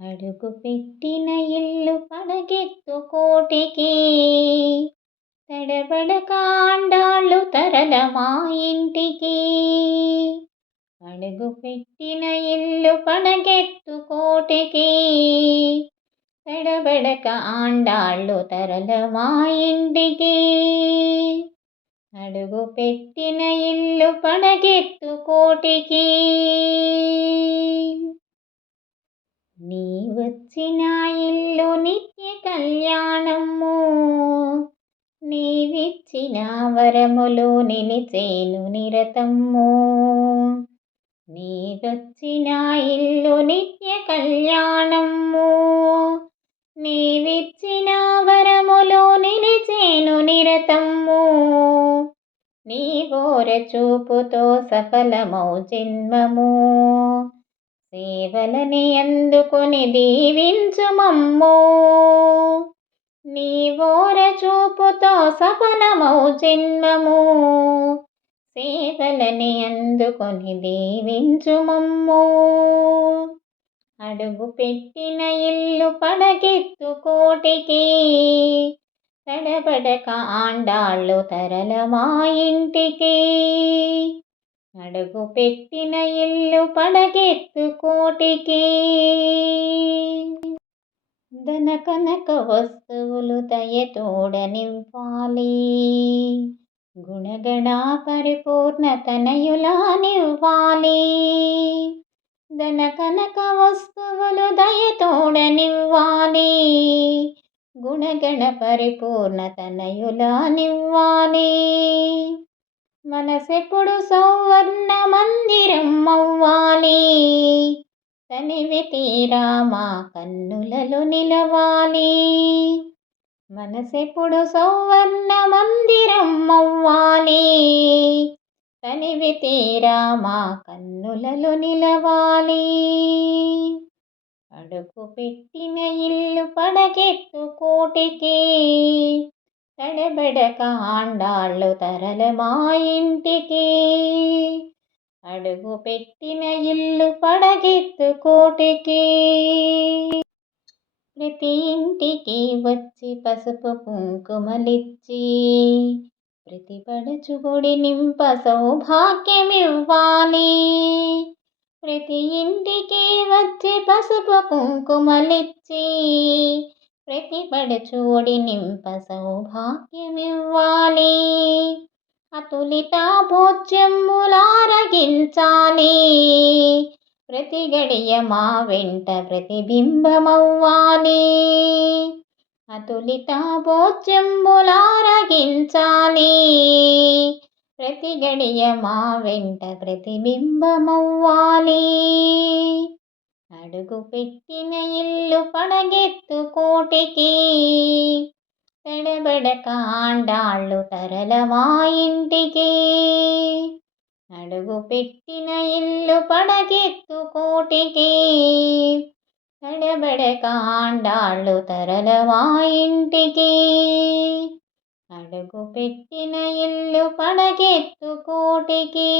అడుగు పెట్టిన ఇల్లు పడగెత్తు కోటికి, తడబడక ఆండాళ్ళు తరల మా ఇంటికి. అడుగు పెట్టిన ఇల్లు పడగెత్తు కోటికి, తడబడక ఆండాళ్ళు తరల మా ఇంటికి. అడుగు పెట్టిన ఇల్లు పడగెత్తు కోటికి. నీ వచ్చిన ఇల్లు నిత్య కళ్యాణము, నీవిచ్చిన వరములు నిలిచేను నిరతము. నీవొచ్చిన ఇల్లు నిత్య కళ్యాణము, నీవిచ్చిన వరములు నిలిచేను నిరతము. నీ ఓర చూపుతో సఫలమౌ జన్మము, సేవలని అందుకొని దీవించుమమ్మో. నీ ఓర చూపుతో సఫలమౌ జన్మము, సేవలని అందుకొని దీవించుమమ్మో. అడుగు పెట్టిన ఇల్లు పడగెత్తు కోటికి, తడబడక ఆండాళ్ళు తరల మా ఇంటికి. అడుగు పెట్టిన ఇల్లు పడగెత్తు కోటికి. ధన కనక వస్తువులు దయతోడనివ్వాలి, గుణగణ పరిపూర్ణతనయులానివ్వాలి. ధన కనక వస్తువులు దయతోడనివ్వాలి, గుణగణ పరిపూర్ణతనయులానివ్వాలి. మనసెప్పుడు సౌవర్ణ మందిరం అవ్వాలి, తనివి తీరా మా కన్నులలో నిలవాలి. మనసెప్పుడు సౌవర్ణ మందిరం అవ్వాలి, తనివి తీరా మా కన్నులలో నిలవాలి. అడుగు పెట్టిన ఇల్లు పడగెత్తు కోటికి, తడబడక ఆండాళ్ళు తరల మా ఇంటికి. అడుగు పెట్టిన ఇల్లు పడగెత్తు కోటికి. ప్రతి ఇంటికి వచ్చి పసుపు కుంకుమలిచ్చి, ప్రతి పడుచు గుడి నింప సౌభాగ్యమివ్వాలి. ప్రతి ఇంటికి వచ్చి పసుపు కుంకుమలిచ్చి, ప్రతి పడుచోడి నింప సౌభాగ్యమివ్వాలి. అతులిత భోజ్యములారగించాలి, ప్రతి గడియ మా వెంట ప్రతిబింబమవ్వాలి. అతులిత భోజ్యములారగించాలి, ప్రతి గడియ మా వెంట ప్రతిబింబమవ్వాలి. అడుగు పెట్టిన ఇల్లు పడగెత్తు కోటికి, తడబడక ఆండాళ్ళు తరల మా ఇంటికి. అడుగు పెట్టిన ఇల్లు పడగెత్తు కోటికి, తడబడక ఆండాళ్ళు తరల మా ఇంటికి. అడుగు పెట్టిన ఇల్లు పడగెత్తు కోటికి.